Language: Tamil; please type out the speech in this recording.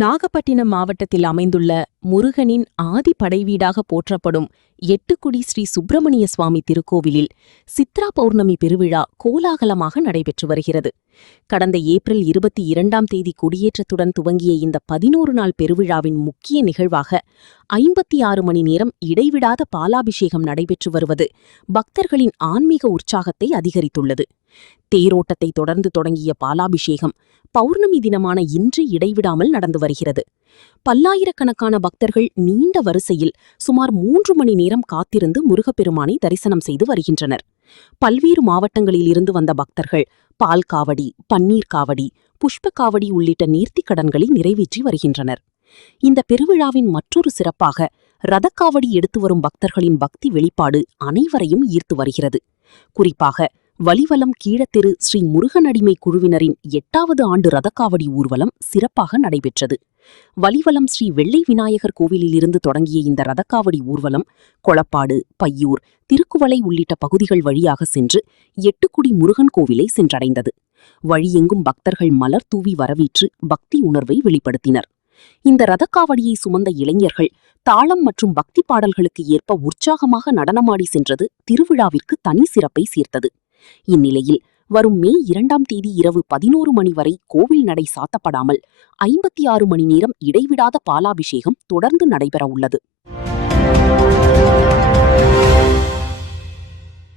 நாகப்பட்டினம் மாவட்டத்தில் அமைந்துள்ள முருகனின் ஆதி படைவீடாக போற்றப்படும் எட்டுக்குடி ஸ்ரீ சுப்பிரமணிய சுவாமி திருக்கோவிலில் சித்ரா பௌர்ணமி பெருவிழா கோலாகலமாக நடைபெற்று வருகிறது. கடந்த ஏப்ரல் 22ஆம் தேதி கொடியேற்றத்துடன் துவங்கிய இந்த 11 நாள் பெருவிழாவின் முக்கிய நிகழ்வாக 56 மணி நேரம் இடைவிடாத பாலாபிஷேகம் நடைபெற்று வருவது பக்தர்களின் ஆன்மீக உற்சாகத்தை அதிகரித்துள்ளது. தேரோட்டத்தை தொடர்ந்து தொடங்கிய பாலாபிஷேகம் பௌர்ணமி தினமான இன்று இடைவிடாமல் நடந்து வருகிறது. பல்லாயிரக்கணக்கான பக்தர்கள் நீண்ட வரிசையில் சுமார் 3 மணி நேரம் காத்திருந்து முருகப்பெருமானை தரிசனம் செய்து வருகின்றனர். பல்வேறு மாவட்டங்களில் இருந்து வந்த பக்தர்கள் பால் காவடி, பன்னீர் காவடி, புஷ்ப காவடி உள்ளிட்ட நேர்த்திக் கடன்களை நிறைவேற்றி வருகின்றனர். இந்த பெருவிழாவின் மற்றொரு சிறப்பாக ரதக்காவடி எடுத்து வரும் பக்தர்களின் பக்தி வெளிப்பாடு அனைவரையும் ஈர்த்து வருகிறது. குறிப்பாக வலிவலம் கீழத்தெரு ஸ்ரீ முருகனடிமை குழுவினரின் 8வது ஆண்டு ரதக்காவடி ஊர்வலம் சிறப்பாக நடைபெற்றது. வலிவலம் ஸ்ரீ வெள்ளை விநாயகர் கோவிலிலிருந்து தொடங்கிய இந்த ரதக்காவடி ஊர்வலம் கொளப்பாடு, பையூர், திருக்குவளை உள்ளிட்ட பகுதிகள் வழியாக சென்று எட்டுக்குடி முருகன் கோவிலை சென்றடைந்தது. வழியெங்கும் பக்தர்கள் மலர் தூவி வரவேற்று பக்தி உணர்வை வெளிப்படுத்தினர். இந்த ரதக்காவடியை சுமந்த இளைஞர்கள் தாளம் மற்றும் பக்தி பாடல்களுக்கு ஏற்ப உற்சாகமாக நடனமாடி சென்றது திருவிழாவிற்கு தனி சிறப்பை சேர்த்தது. இந்நிலையில் வரும் மே 2ஆம் தேதி இரவு 11 மணி வரை கோவில் நடை சாத்தப்படாமல் 56 மணி நேரம் இடைவிடாத பாலாபிஷேகம் தொடர்ந்து நடைபெற உள்ளது.